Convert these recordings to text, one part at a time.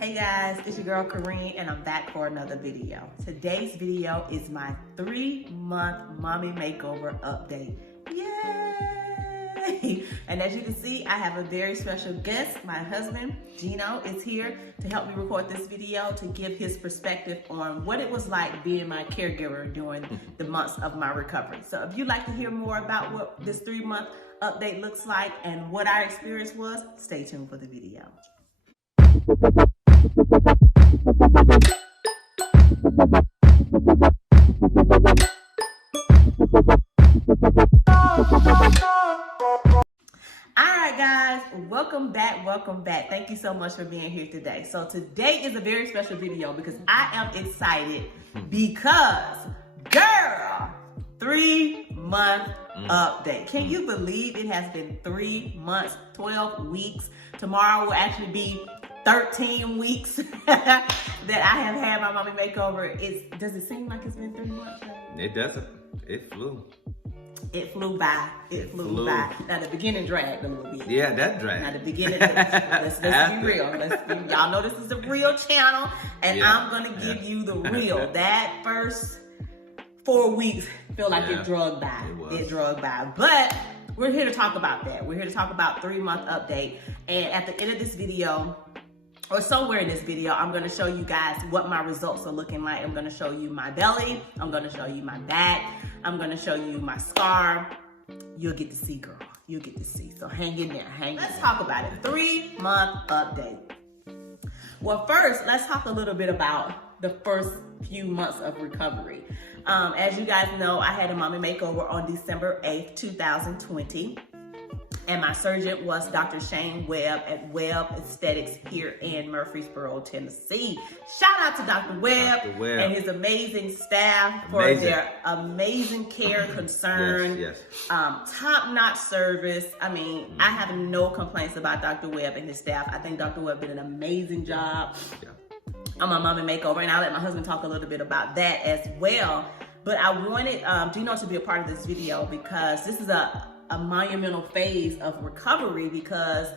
Hey guys, it's your girl Kareen and I'm back for another video. Today's video is my 3-month mommy makeover update. Yay! And as you can see, I have a very special guest. My husband, Gino, is here to help me record this video to give his perspective on what it was like being my caregiver during the months of my recovery. So if you'd like to hear more about what this 3-month update looks like and what our experience was, stay tuned for the video. Alright guys, welcome back. Thank you so much for being here today. So today is a very special video because I am excited because, girl, 3-month update. Can you believe it has been 3 months, 12 weeks? Tomorrow will actually be 13 weeks that I have had my mommy makeover. Does it seem like it's been 3 months? It doesn't. It flew. It flew by. It flew by. Now the beginning dragged a little bit. Yeah, that dragged. Now the beginning, let's be real. Y'all know this is a real channel, and I'm gonna give you the real. That first 4 weeks feel like it drug by. It drug by, but we're here to talk about that. We're here to talk about 3-month update, and at the end of this video, or somewhere in this video, I'm gonna show you guys what my results are looking like. I'm gonna show you my belly. I'm gonna show you my back. I'm gonna show you my scar. You'll get to see, girl. You'll get to see. So hang in there, Let's talk about it. 3-month update. Well, first, let's talk a little bit about the first few months of recovery. As you guys know, I had a mommy makeover on December 8th, 2020. And my surgeon was Dr. Shane Webb at Webb Aesthetics here in Murfreesboro, Tennessee. Shout out to Dr. Webb and his amazing staff for their amazing care, concern, top-notch service. I mean, I have no complaints about Dr. Webb and his staff. I think Dr. Webb did an amazing job on my mommy makeover, and I'll let my husband talk a little bit about that as well. But I wanted Gino to be a part of this video because this is a monumental phase of recovery because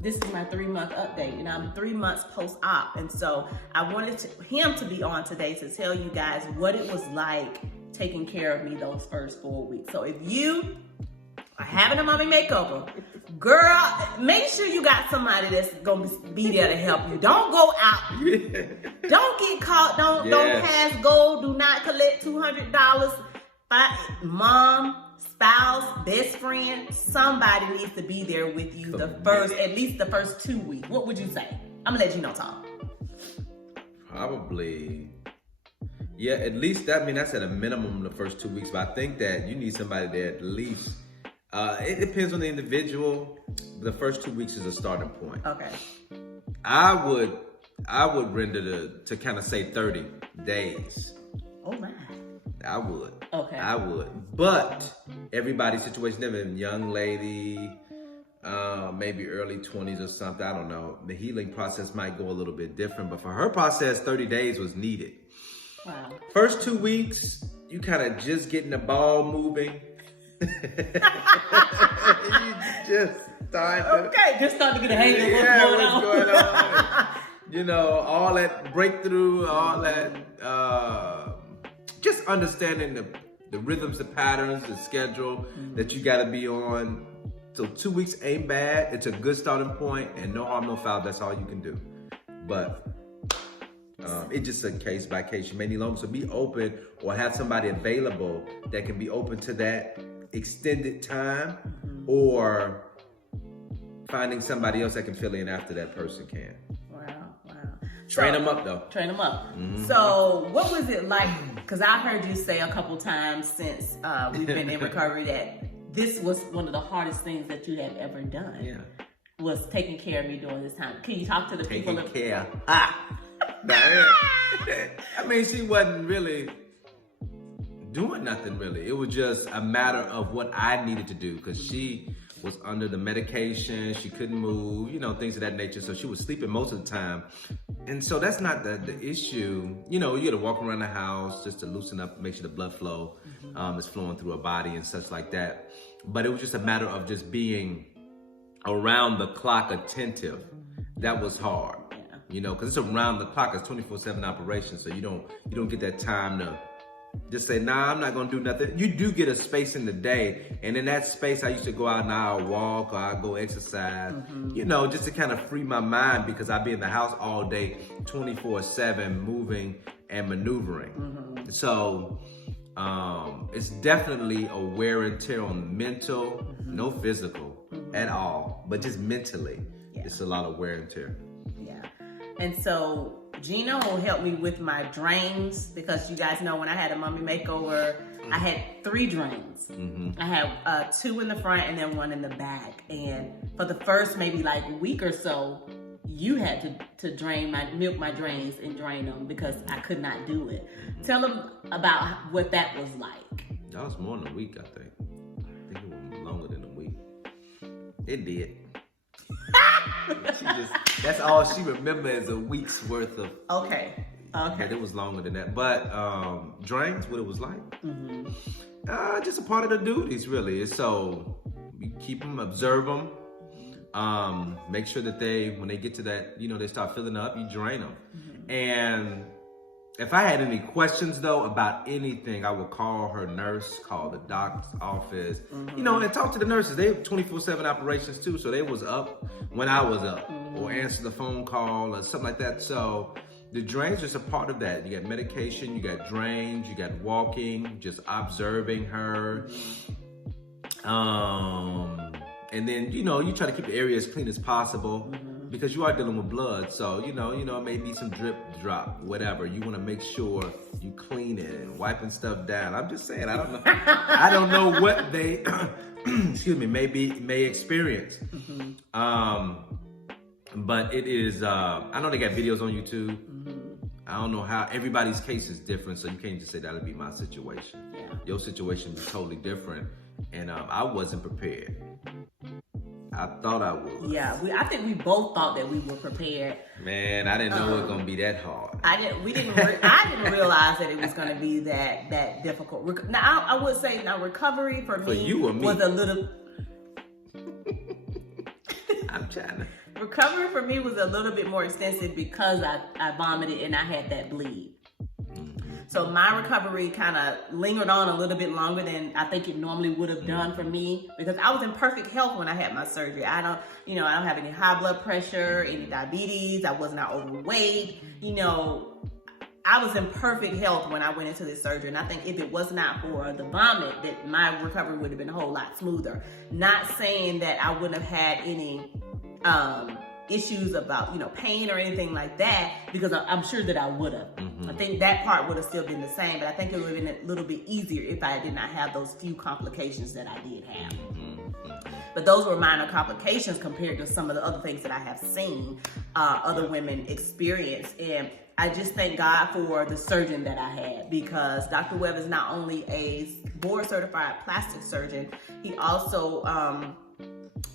this is my 3-month update and I'm 3 months post-op. And so I wanted him to be on today to tell you guys what it was like taking care of me those first 4 weeks. So if you are having a mommy makeover, girl, make sure you got somebody that's gonna be there to help you. Don't go out. Don't get caught. Don't pass go. Do not collect $200. Mom, spouse, best friend, somebody needs to be there with you at least the first 2 weeks. What would you say? I'm gonna let you know, talk. Probably, yeah, at least that, I mean, that's at a minimum the first 2 weeks, but I think that you need somebody there at least. It depends on the individual. The first 2 weeks is a starting point. Okay. I would render to kind of say 30 days. Oh my. I would. Okay. I would. But everybody's situation, they're a young lady, maybe early 20s or something. I don't know. The healing process might go a little bit different, but for her process, 30 days was needed. Wow. First 2 weeks, you kind of just getting the ball moving. You just starting just starting to get a hang of what's going on. You know, all that breakthrough, all that, just understanding the rhythms, the patterns, the schedule that you got to be on. So 2 weeks ain't bad. It's a good starting point, and no harm, no foul. That's all you can do. But it's just a case by case. You may need longer, so be open or have somebody available that can be open to that extended time, or finding somebody else that can fill in after that person can. Train them up, though. Train them up. So what was it like? Because I heard you say a couple times since we've been in recovery that this was one of the hardest things that you have ever done. Yeah. Was taking care of me during this time. Can you talk to the people? Taking care. I mean, she wasn't really doing nothing really. It was just a matter of what I needed to do because she was under the medication. She couldn't move, you know, things of that nature. So she was sleeping most of the time. And so that's not the issue. You know, you got to walk around the house just to loosen up, make sure the blood flow is flowing through her body and such like that. But it was just a matter of just being around the clock attentive. That was hard. because it's around the clock. It's 24/7 operation, so you don't get that time to just say, nah, I'm not gonna do nothing. You do get a space in the day, and in that space, I used to go out and I'll walk or I'll go exercise, just to kind of free my mind, because I'd be in the house all day, 24/7, moving and maneuvering. So it's definitely a wear and tear on mental, no physical at all, but just mentally, it's a lot of wear and tear. Yeah, and so Gina will help me with my drains, because you guys know when I had a mommy makeover, I had 3 drains. I had 2 in the front and then 1 in the back. And for the first maybe like week or so, you had to milk my drains and drain them, because I could not do it. Tell them about what that was like. That was more than a week, I think. I think it was longer than a week. It did. That's all she remembers, is a week's worth of. Okay. Yeah, it was longer than that. But drains, what it was like. Just a part of the duties, really. So we keep them, observe them, make sure that when they get to that, they start filling up, you drain them. And if I had any questions though about anything, I would call her nurse, call the doctor's office, and talk to the nurses. They have 24/7 operations too, so they was up when I was up, or answer the phone call or something like that. So the drains are just a part of that. You got medication, you got drains, you got walking, just observing her. And then, you try to keep the area as clean as possible, because you are dealing with blood. So, it may be some drip, drop, whatever. You want to make sure you clean it and wiping stuff down. I'm just saying, I don't know. I don't know what they, may experience. But it is, I know they got videos on YouTube. I don't know how, everybody's case is different, so you can't just say that'll be my situation. Your situation is totally different, and I wasn't prepared. I thought I was. Yeah, I think we both thought that we were prepared. Man, I didn't know it was gonna be that hard. I didn't realize that it was gonna be that difficult. Now I would say recovery for me you or me was a little. I'm trying to. Recovery for me was a little bit more extensive, because I vomited and I had that bleed. So my recovery kind of lingered on a little bit longer than I think it normally would have done for me, because I was in perfect health when I had my surgery. I don't have any high blood pressure, any diabetes. I was not overweight. I was in perfect health when I went into this surgery. And I think if it was not for the vomit, that my recovery would have been a whole lot smoother. Not saying that I wouldn't have had any issues about pain or anything like that, because I'm sure that I would have. I think that part would have still been the same, but I think it would have been a little bit easier if I did not have those few complications that I did have. But those were minor complications compared to some of the other things that I have seen other women experience. And I just thank God for the surgeon that I had, because Dr. Webb is not only a board certified plastic surgeon, he also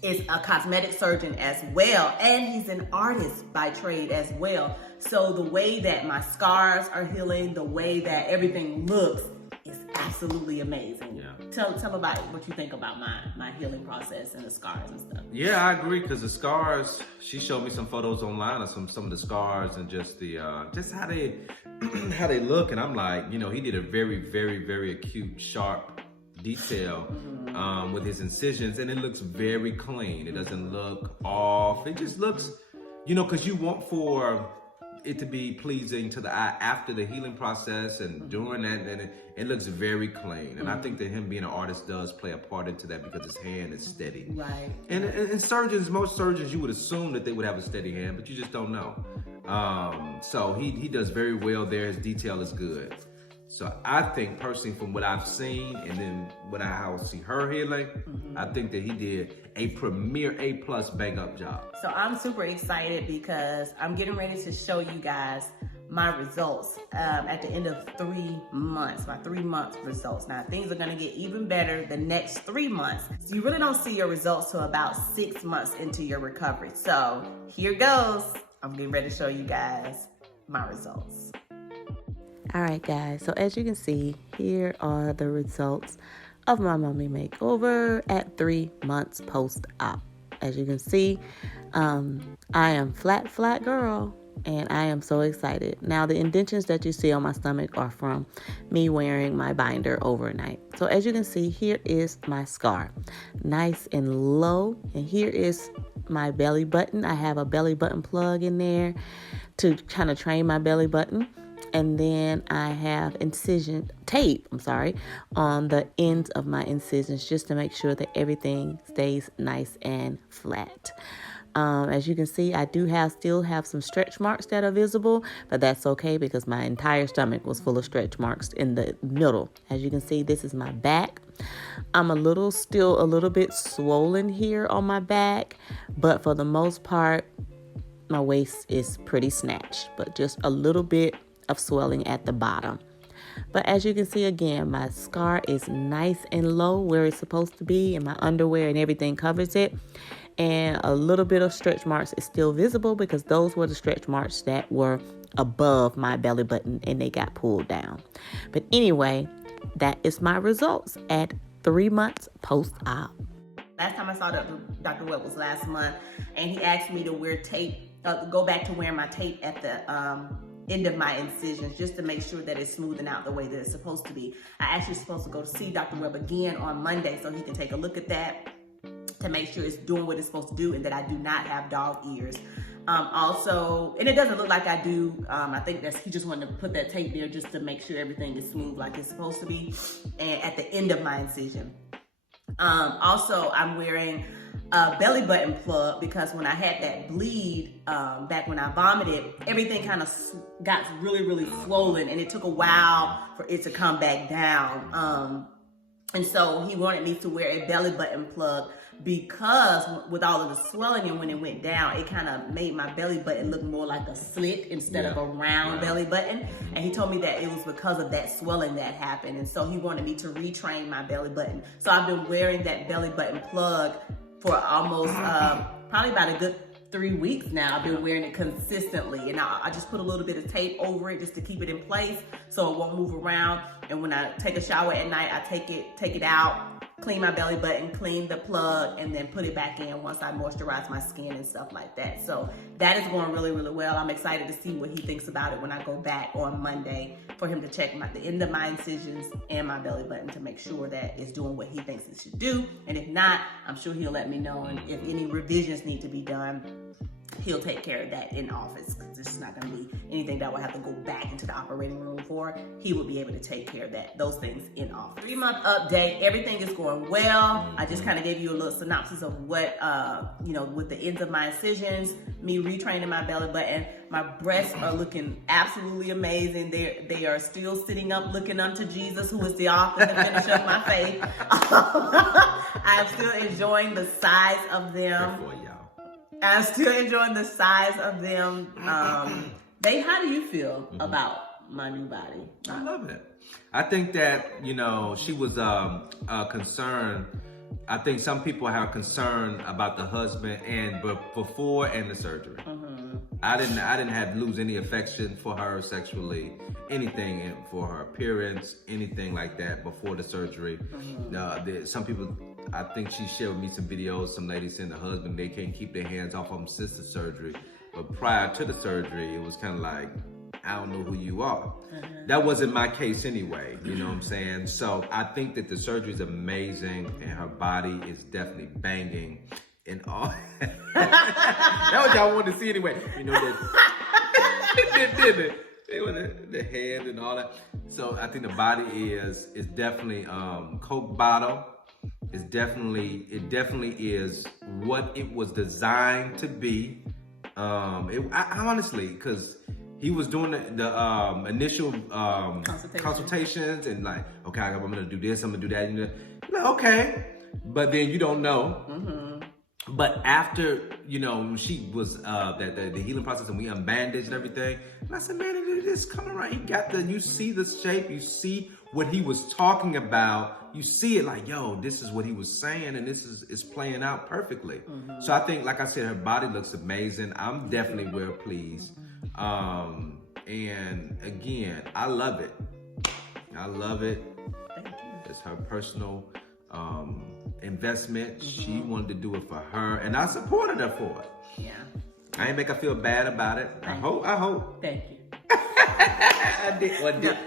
is a cosmetic surgeon as well, and he's an artist by trade as well. So the way that my scars are healing, the way that everything looks, is absolutely amazing. Tell about what you think about my healing process and the scars and stuff. Yeah, I agree, because the scars, she showed me some photos online of some of the scars, and just the just how they how they look, and I'm like, he did a very, very, very acute, sharp detail with his incisions, and it looks very clean. It doesn't look off. It just looks, because you want for it to be pleasing to the eye after the healing process and during that, and it looks very clean. And I think that him being an artist does play a part into that, because his hand is steady. Right. And surgeons, most surgeons, you would assume that they would have a steady hand, but you just don't know. So he does very well there. His detail is good. So I think personally, from what I've seen, and then how I see her healing, I think that he did a premier A+ bang up job. So I'm super excited, because I'm getting ready to show you guys my results at the end of 3 months, my 3 month results. Now things are gonna get even better the next 3 months. So you really don't see your results till about 6 months into your recovery. So here goes. I'm getting ready to show you guys my results. All right, guys, so as you can see, here are the results of my mommy makeover at 3 months post-op. As you can see, I am flat girl. and I am so excited. Now, the indentions that you see on my stomach are from me wearing my binder overnight. So as you can see, here is my scar, nice and low, and here is my belly button. I have a belly button plug in there to kind of train my belly button. And then I have tape on the ends of my incisions just to make sure that everything stays nice and flat. As you can see, I still have some stretch marks that are visible, but that's okay because my entire stomach was full of stretch marks in the middle. As you can see, this is my back. I'm still a little bit swollen here on my back, but for the most part, my waist is pretty snatched, but just a little bit of swelling at the bottom. But as you can see, again, my scar is nice and low where it's supposed to be, and my underwear and everything covers it. And a little bit of stretch marks is still visible because those were the stretch marks that were above my belly button and they got pulled down. But anyway, that is my results at 3 months post-op. Last time I saw Dr. Webb was last month, and he asked me to wear tape, go back to wearing my tape at the end of my incisions just to make sure that it's smoothing out the way that it's supposed to be. I actually supposed to go to see Dr. Webb again on Monday so he can take a look at that to make sure it's doing what it's supposed to do and that I do not have dog ears. Also, and it doesn't look like I do. I think he just wanted to put that tape there just to make sure everything is smooth like it's supposed to be, and at the end of my incision. Also, I'm wearing a belly button plug because when I had that bleed back when I vomited, everything kind of got really, really swollen, and it took a while for it to come back down. And so he wanted me to wear a belly button plug because with all of the swelling and when it went down, it kind of made my belly button look more like a slit instead of a round belly button. And he told me that it was because of that swelling that happened. And so he wanted me to retrain my belly button. So I've been wearing that belly button plug for almost probably about a good 3 weeks now. I've been wearing it consistently, and I just put a little bit of tape over it just to keep it in place so it won't move around. And when I take a shower at night, I take it out, clean my belly button, clean the plug, and then put it back in once I moisturize my skin and stuff like that. So that is going really, really well. I'm excited to see what he thinks about it when I go back on Monday for him to check the end of my incisions and my belly button to make sure that it's doing what he thinks it should do. And if not, I'm sure he'll let me know. And if any revisions need to be done, he'll take care of that in office, because this is not going to be anything that we'll have to go back into the operating room for. He will be able to take care of those things in office. 3-month update, everything is going well. I just kind of gave you a little synopsis of what, with the ends of my incisions, me retraining my belly button. My breasts are looking absolutely amazing. They are still sitting up looking unto Jesus, who is the author and the finisher of my faith. I'm still enjoying the size of them. I'm still enjoying the size of them. How do you feel about my new body? I love it. I think that, she was concerned. I think some people have concern about the husband before and the surgery. I didn't have to lose any affection for her sexually, anything for her appearance, anything like that before the surgery. Some people, I think she shared with me some videos, some ladies saying the husband, they can't keep their hands off them since the surgery. But prior to the surgery, it was kind of like, I don't know who you are. That wasn't my case anyway, you know what I'm saying? So I think that the surgery is amazing and her body is definitely banging and all. That was y'all wanted to see anyway. Didn't it? The head and all that. So I think the body is definitely Coke bottle. It definitely is what it was designed to be. I honestly, because he was doing the initial consultations and like, okay, I'm gonna do this, I'm gonna do that. Like, okay, but then you don't know. But after, she was the healing process and we unbandaged and everything, and I said, man, it is coming right. You see the shape, you see what he was talking about, you see it like, yo, this is what he was saying, and this is playing out perfectly. So I think, like I said, her body looks amazing. I'm definitely well pleased. And again, I love it. Thank you. It's her personal investment. She wanted to do it for her, and I supported her for it. Yeah. I ain't make her feel bad about it. I hope. Thank you. I did.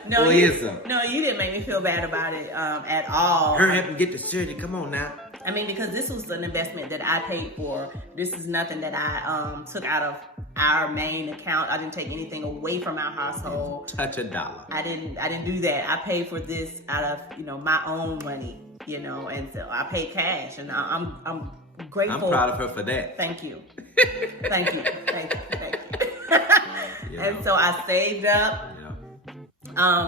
No, you didn't make me feel bad about it at all. Hurry up and get the surgery. Come on now. I mean, because this was an investment that I paid for. This is nothing that I took out of our main account. I didn't take anything away from our household. Touch a dollar. I didn't do that. I paid for this out of my own money, and so I paid cash, and I'm grateful. I'm proud of her for that. Thank you. Thank you. And so I saved up.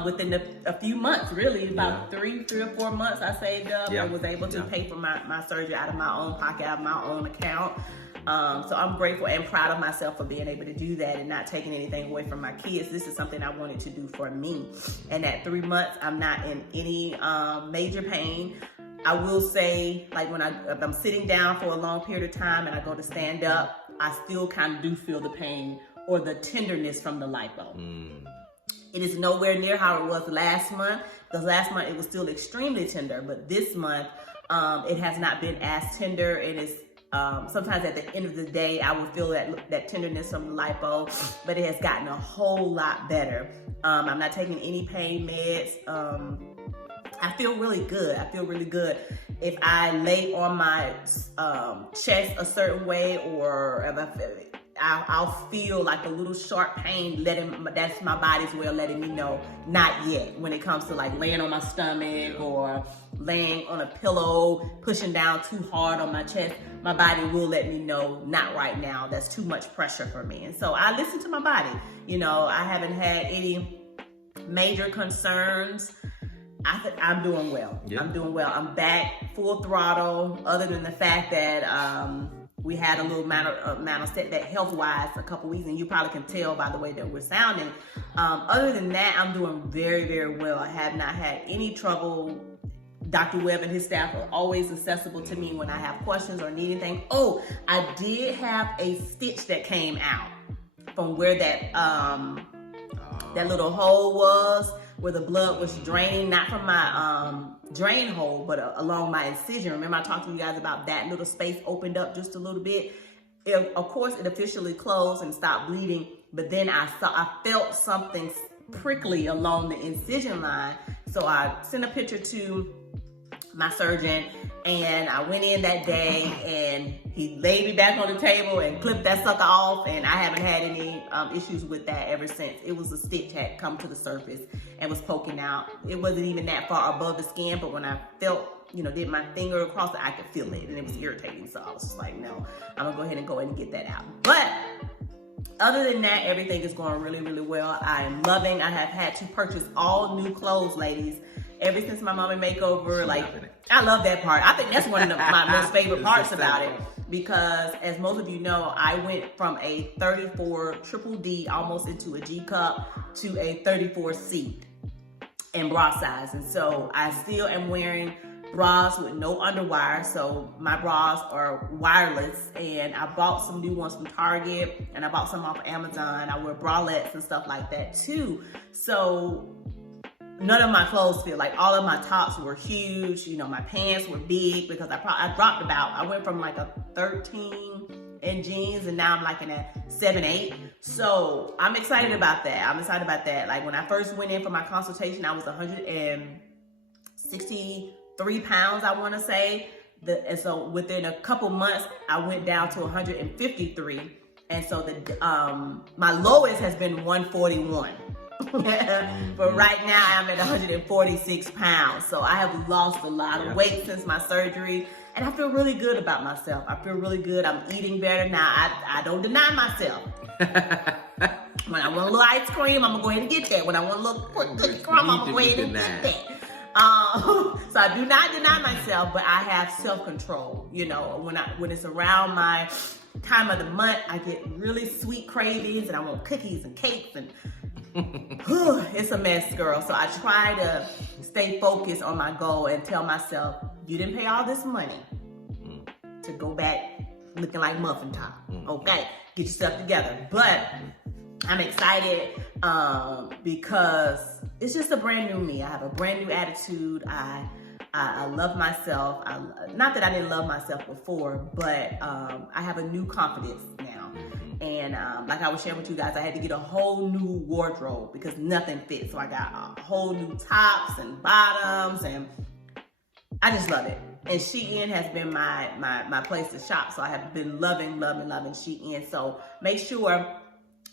Within a few months, really, about 3 or 4 months, I saved up and was able to pay for my surgery out of my own pocket, out of my own account. So I'm grateful and proud of myself for being able to do that and not taking anything away from my kids. This is something I wanted to do for me. And at 3 months, I'm not in any major pain. I will say, like if I'm sitting down for a long period of time and I go to stand up, I still kind of do feel the pain or the tenderness from the lipo. It is nowhere near how it was last month, because last month it was still extremely tender, but this month it has not been as tender. It is sometimes at the end of the day I will feel that tenderness from the lipo, but it has gotten a whole lot better. I'm not taking any pain meds. I feel really good. If I lay on my chest a certain way, or if I'll feel like a little sharp pain, that's my body's way of letting me know, not yet, when it comes to like laying on my stomach or laying on a pillow, pushing down too hard on my chest. My body will let me know, not right now. That's too much pressure for me. And so I listen to my body. I haven't had any major concerns. I'm doing well. I'm doing well. I'm back full throttle, other than the fact that we had a little amount of setback health-wise a couple weeks, and you probably can tell by the way that we're sounding. Other than that, I'm doing very, very well. I have not had any trouble. Dr. Webb and his staff are always accessible to me when I have questions or need anything. Oh, I did have a stitch that came out from where that little hole was, where the blood was draining, not from my drain hole, but along my incision. Remember I talked to you guys about that little space opened up just a little bit. Of course, it officially closed and stopped bleeding, but then I felt something prickly along the incision line. So I sent a picture to my surgeon, and I went in that day and he laid me back on the table and clipped that sucker off, and I haven't had any issues with that ever since. It was a stitch had come to the surface and was poking out. It wasn't even that far above the skin, but when I felt, did my finger across it, I could feel it, and it was irritating. So I was just like, no, I'm gonna go ahead and get that out. But other than that, everything is going really, really well. I am loving. I have had to purchase all new clothes, ladies, ever since my Mommy Makeover. Like, I love that part. I think that's one of my most favorite parts about it, because as most of you know, I went from a 34 triple D almost into a G cup to a 34C in bra size. And so I still am wearing bras with no underwire. So my bras are wireless, and I bought some new ones from Target, and I bought some off of Amazon. I wear bralettes and stuff like that too. So none of my clothes fit. Like, all of my tops were huge. My pants were big, because I dropped I went from like a 13 in jeans, and now I'm like in a 7-8. So I'm excited about that. Like, when I first went in for my consultation, I was 163 pounds, I want to say. And so within a couple months, I went down to 153. And so my lowest has been 141. But right now I'm at 146 pounds. So I have lost a lot of weight since my surgery, and I feel really good about myself. I feel really good. I'm eating better now. I don't deny myself. When I want a little ice cream, I'm gonna go ahead and get that. When I want a little cookie crumb, I'm gonna go ahead and get that. So I do not deny myself, but I have self-control. When it's around my time of the month, I get really sweet cravings, and I want cookies and cakes, and it's a mess, girl. So I try to stay focused on my goal and tell myself, you didn't pay all this money to go back looking like muffin top. Okay, get yourself together. But I'm excited because it's just a brand new me. I have a brand new attitude. I love myself. Not that I didn't love myself before, but I have a new confidence now. And like I was sharing with you guys, I had to get a whole new wardrobe because nothing fits. So I got a whole new tops and bottoms, and I just love it. And Shein has been my place to shop. So I have been loving Shein. So make sure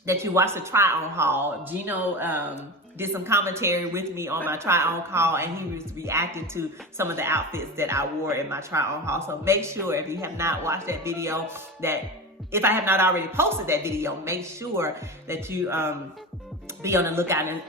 that you watch the try-on haul. Gino did some commentary with me on my try-on haul, and he was reacting to some of the outfits that I wore in my try-on haul. So make sure, if you have not watched that video, that if I have not already posted that video, make sure that you be on the lookout and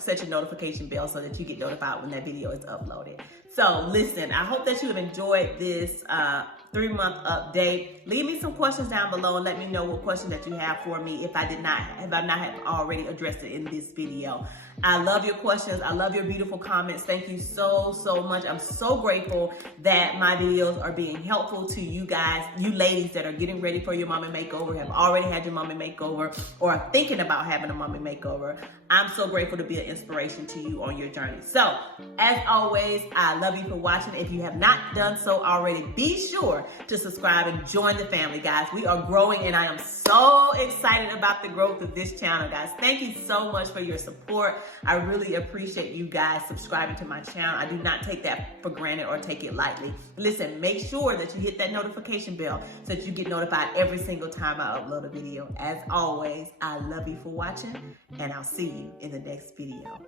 set your notification bell so that you get notified when that video is uploaded. So listen, I hope that you have enjoyed this 3-month update. Leave me some questions down below and let me know what questions that you have for me if I have already addressed it in this video. I love your questions. I love your beautiful comments. Thank you so much. I'm so grateful that my videos are being helpful to you guys, you ladies that are getting ready for your mommy makeover, have already had your mommy makeover, or are thinking about having a mommy makeover. I'm so grateful to be an inspiration to you on your journey. So, as always, I love you for watching. If you have not done so already, be sure to subscribe and join the family, guys. We are growing, and I am so excited about the growth of this channel, guys. Thank you so much for your support. I really appreciate you guys subscribing to my channel. I do not take that for granted or take it lightly. Listen, make sure that you hit that notification bell so that you get notified every single time I upload a video. As always, I love you for watching, and I'll see you in the next video.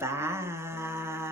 Bye.